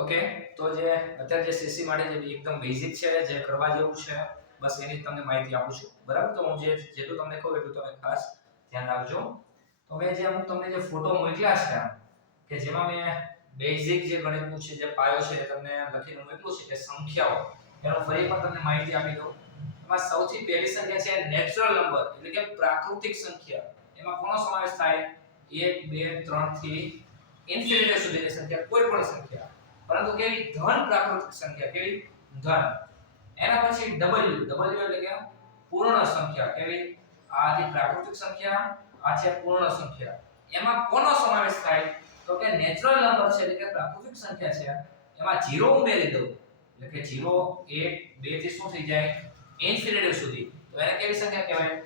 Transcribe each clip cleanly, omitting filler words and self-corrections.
Okay, તો જે અત્યારે જે સીસી માટે જે એકદમ બેઝિક છે, જે કરવા જેવું છે, બસ એની જ તમને માહિતી આપું છું. બરાબર? તો હું જેટલું તમને કહું એટલું તમે ખાસ ધ્યાન રાખજો. તો મેં જે અમુક તમને જે ફોટો મોકલ્યા છે કે જેમાં મેં બેઝિક જે ગણિતનું છે, જે પાયો છે, એ તમને લખીને મોકલ્યું છે કે સંખ્યાઓ. એનો ફરી પણ તમને માહિતી આપી દઉં. એમાં સૌથી પહેલી સંખ્યા છે નેચરલ નંબર, એટલે કે પ્રાકૃતિક સંખ્યા. એમાં કોનો સમાવેશ થાય? 1 2 3 થી ઇન્ફિનિટી સુધીની સંખ્યા, કોઈ પણ સંખ્યા. પરંતુ કેવી? ધન પ્રાકૃતિક સંખ્યા. કેવી? ધન. એના પછી w એટલે કે પૂર્ણ સંખ્યા. કેવી? આ જે પ્રાકૃતિક સંખ્યા, આ છે પૂર્ણ સંખ્યા. એમાં કોનો સમાવેશ થાય? તો કે નેચરલ નંબર છે, એટલે કે પ્રાકૃતિક સંખ્યા છે, એમાં 0 ઉમેરી દઉં એટલે કે 0 1 2 થી શું થઈ જાય? ઇન્ફિનિટી સુધી. તો એને કેવી સંખ્યા કહેવાય?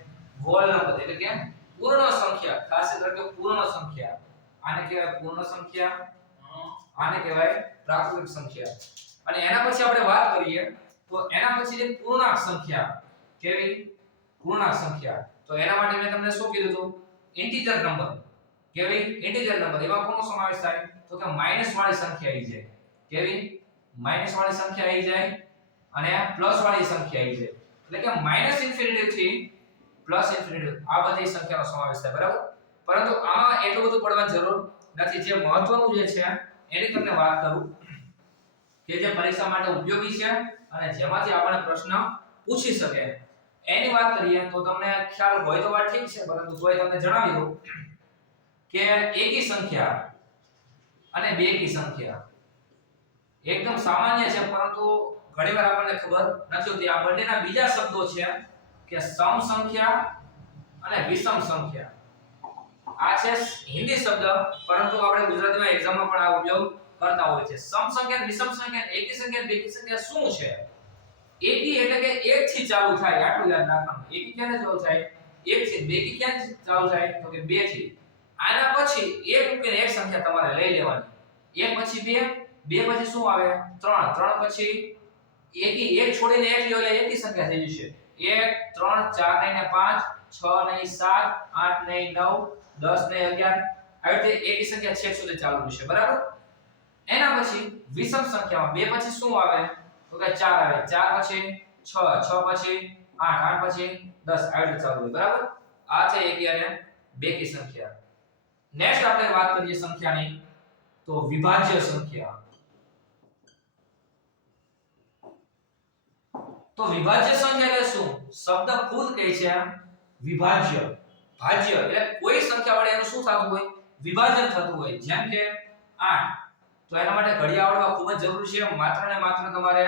હોલ નંબર, એટલે કે પૂર્ણ સંખ્યા. ખાસ યાદ રાખજો, પૂર્ણ સંખ્યા. આને કહેવાય પૂર્ણ સંખ્યા, આને કહેવાય પ્રાકૃતિક સંખ્યા. અને એના પછી આપણે વાત કરીએ તો એના પછી જે પૂર્ણાંક સંખ્યા. કેવી? પૂર્ણાંક સંખ્યા. તો એના માટે મેં તમને શું કીધું હતું? Integer number. કેવી? Integer number. એમાં કોનો સમાવેશ થાય? તો કે માઈનસ વાળી સંખ્યા આવી જાય. કેવી? માઈનસ વાળી સંખ્યા આવી જાય અને પ્લસ વાળી સંખ્યા આવી જાય. એટલે કે માઈનસ ઇન્ફિનિટી થી પ્લસ ઇન્ફિનિટી, આ બધી સંખ્યાનો સમાવેશ થાય. બરાબર? પરંતુ આમાં એટલું બધું પડવાની જરૂર નથી. જે મહત્વનું જે છે એની તમને વાત કરું કે જે પરીક્ષા માટે ઉપયોગી છે અને જેમાંથી આપણને પ્રશ્ન પૂછી શકે, એની વાત કરીએ તો તમને ખ્યાલ હોય તો વાત ઠીક છે, પરંતુ તોય તમને જણાવી દઉં કે એકી સંખ્યા અને બેકી સંખ્યા એકદમ સામાન્ય છે, પરંતુ ઘણીવાર આપણને ખબર નથી હોતી. આ બંનેના બીજા શબ્દો છે કે સમ સંખ્યા અને વિષમ સંખ્યા. આ છે હિન્દી શબ્દ, પરંતુ આપણે ગુજરાતીમાં એક્ઝામમાં પણ આ ઉપયોગ કરતા હોય છે. સમ સંખ્યા અને વિષમ સંખ્યા, એકી સંખ્યા અને બેકી સંખ્યા શું છે? એકી એટલે કે 1 થી ચાલુ થાય, આટલું યાદ રાખવાનું. એકી ક્યારે ચાલુ થાય? 1 થી. બેકી ક્યારે ચાલુ થાય? તો કે 2 થી. આના પછી એક મૂકીને એક સંખ્યા તમારે લઈ લેવાની. 1 પછી 2, 2 પછી શું આવે? 3, 3 પછી એકી, એક છોડીને એક લ્યો એટલે એકી સંખ્યા થઈ જશે. 1 3 4 નહીં ને 5, 6 નહીં 7, 8 નહીં 9, 10 નહીં 11. આવી રીતે એકી સંખ્યા છેક સુધી ચાલુ રહેશે. બરાબર? એના પછી વિષમ સંખ્યામાં 2 પછી શું આવે? તો કે 4 આવે. 4 પછી 6, 6 પછી 8, 8 પછી 10. આવી રીતે ચાલુ હોય. બરાબર? આ છે એકી અને બેકી સંખ્યા. નેક્સ્ટ આપણે વાત કરીએ સંખ્યાની, તો વિભાજ્ય સંખ્યા. તો વિભાજ્ય સંખ્યા એટલે શું? શબ્દ ખુદ કહે છે વિભાજ્ય. ભાજ્ય એટલે કોઈ સંખ્યા વડે એનું શું થતું હોય? વિભાજન થતું હોય. જેમ કે 8. તો એના માટે ઘડી આવડવા ખૂબ જ જરૂરી છે. માત્ર ને માત્ર તમારે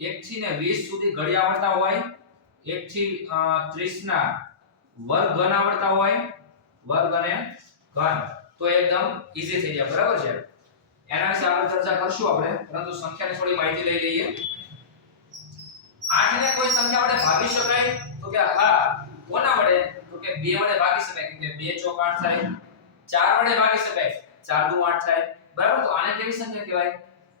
1 થી ને 20 સુધી ઘડી આવડતા હોય, 1 થી 30 ના વર્ગ ઘન આવડતા હોય, વર્ગ અને ઘન, તો એકદમ ઈઝી થઈ જાય. બરાબર છે? એના વિશે આપણે ચર્ચા કરશું આપણે, પરંતુ સંખ્યાની થોડી માહિતી લઈ લઈએ. 8 ને કોઈ સંખ્યા વડે ભાગી શકાય? તો કે હા. કોના વડે? તો કે 2 વડે ભાગી શકાય. કે 2 ચોક 8 થાય. 4 વડે ભાગી શકાય. 4 દુ 8 થાય. બરાબર? તો આને કેવી સંખ્યા કહેવાય?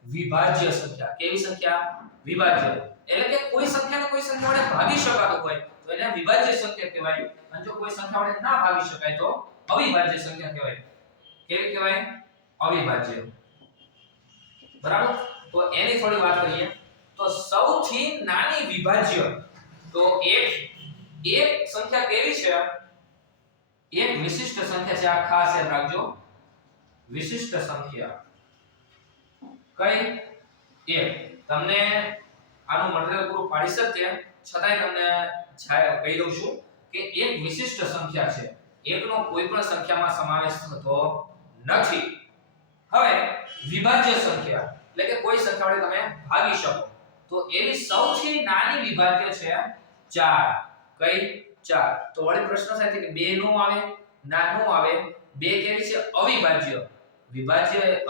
વિભાજ્ય સંખ્યા. કેવી સંખ્યા? વિભાજ્ય. એટલે કે કોઈ સંખ્યાને કોઈ સંખ્યા વડે ભાગી શકાતું હોય તો એને વિભાજ્ય સંખ્યા કહેવાય. અને જો કોઈ સંખ્યા વડે ના ભાગી શકાય તો અવિભાજ્ય સંખ્યા કહેવાય. કેવી કહેવાય? અવિભાજ્ય. બરાબર? તો એની થોડી વાત કરીએ. તો સૌથી નાની વિભાજ્ય, તો એક સંખ્યા કેવી છે? એક વિશિષ્ટ સંખ્યા છે. આ ખાસ યાદ રાખજો. વિશિષ્ટ સંખ્યા કઈ? એક. તમને આનું મટીરીયલ પૂરું પાડી શકીએ, છતાંય તમને કહી દઉં છું કે એક વિશિષ્ટ સંખ્યા છે. એકનો કોઈ પણ સંખ્યામાં સમાવેશ થતો નથી. હવે વિભાજ્ય સંખ્યા એટલે કે કોઈ સંખ્યા વડે તમે ભાગી શકો, તો એની સૌથી નાની વિભાજ્ય છે 4. કઈ? 4. તો વળી પ્રશ્ન થાય છે કે 2 નો આવે? ના, નો આવે. 2 કેવી છે? અવિભાજ્ય.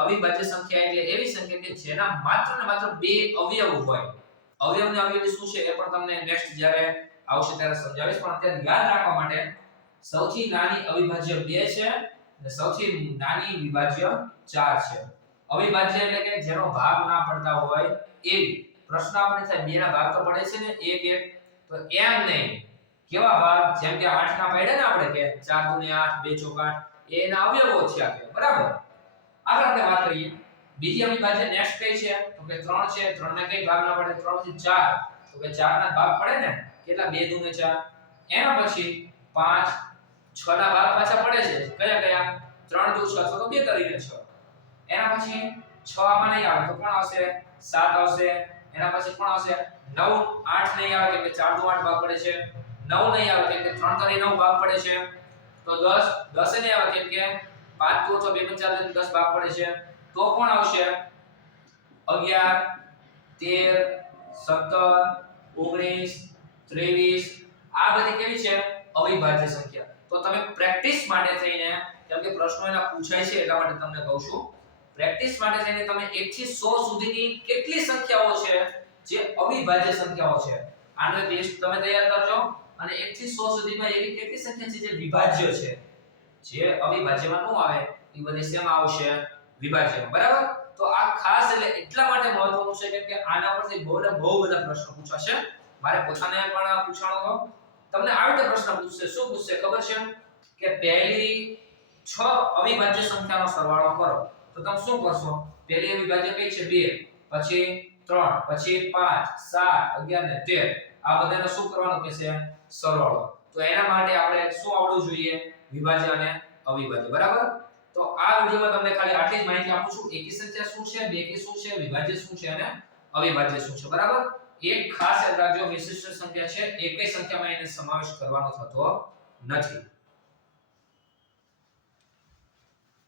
અવિભાજ્ય સંખ્યા એટલે એવી સંખ્યા કે જેના માત્ર ને માત્ર 2 અવયવ હોય. અવયવ ને અવયવી શું છે એ પણ તમને નેક્સ્ટ જ્યારે આવશે ત્યારે સમજાવીશ, પણ અત્યારે યાદ રાખવા માટે સૌથી નાની અવિભાજ્ય 2 છે અને સૌથી નાની વિભાજ્ય 4 છે. અવિભાજ્ય એટલે કે જેનો ભાગ ના પડતા હોય એવી. પ્રશ્ન આપણે થાય 2 ના ભાગ તો પડે છે ને 1 1, તો એમ નહીં. કેવા ભાગ? જેમ કે 8 ના પડ્યા ને આપણે કે 4 દુ 8, 2 ચોક 8, એના અવયવો છે આ. બરાબર? આગળ આપણે વાત કરીએ બીજી અવિભાજ્ય નેક્સ્ટ કઈ છે તો કે 3 છે 3 ને કઈ ભાગ ના પડે 3 થી 4 તો કે 4 ના ભાગ પડે ને કેટલા 2 દુ ને 4 એના પછી 5 6 ના ભાગ પાછા પડે છે કયા કયા 3 દુ 6 તો 2 તરીને 6 એના પછી 6 આમાં નહીં આવે તો કોણ આવશે 7 આવશે એના પછી કોણ આવશે 9 8 નહીં આવે કેમ કે 4 દુ 8 ભાગ પડે છે 9 નહીં આવે કેમ કે 3 તરી 9 ભાગ પડે છે તો 10 10 નહીં આવે કેમ કે 5 દુ તો 2 4 10 ભાગ પડે છે તો કોણ આવશે 11 13 17 19 23 આ બધી કેવી છે અવિભાજ્ય સંખ્યા તો તમે પ્રેક્ટિસ માટે થઈને કેમ કે પ્રશ્નો એના પૂછાય છે એટલા માટે તમને કહું છું પ્રેક્ટિસ માટે થઈને તમે 1 થી 100 સુધીની કેટલી સંખ્યાઓ છે જે અવિભાજ્ય સંખ્યાઓ છે આનો લિસ્ટ તમે તૈયાર કરજો અને 1 થી 100 સુધીમાં એવી કેટલી સંખ્યા છે જે વિભાજ્ય છે જે અવિભાજ્યમાં ન આવે એ બધી શેમાં આવશે વિભાજ્યમાં બરાબર તો આ ખાસ એટલે એટલા માટે મહત્વનું છે કેમ કે આના પરથી બહુ બધા પ્રશ્નો પૂછાશે મારે પોતાને પણ પૂછવાનો તમને આ રીતે પ્રશ્ન પૂછશે શું પૂછશે ખબર છે કે પહેલી 6 અવિભાજ્ય સંખ્યાનો સરવાળો કરો તો તમે શું કરશો પહેલી અવિભાજ્ય કઈ છે 2 પછી 3 પછી 5 7 11 ને 13 આ બધાનો શું કરવાનું કહેશે સરવાળો તો એના માટે આપણે શું આવડવું જોઈએ વિભાજ્ય અને અવિભાજ્ય બરાબર તો આ વિડિયોમાં તમને ખાલી આટલી જ માહિતી આપું છું એકી સંખ્યા શું છે બેકી શું છે વિભાજ્ય શું છે અને અવિભાજ્ય શું છે બરાબર એક ખાસ યાદ રાખજો વિશિષ્ટ સંખ્યા છે એકેય સંખ્યામાં એને સમાવેશ કરવાનો થતો નથી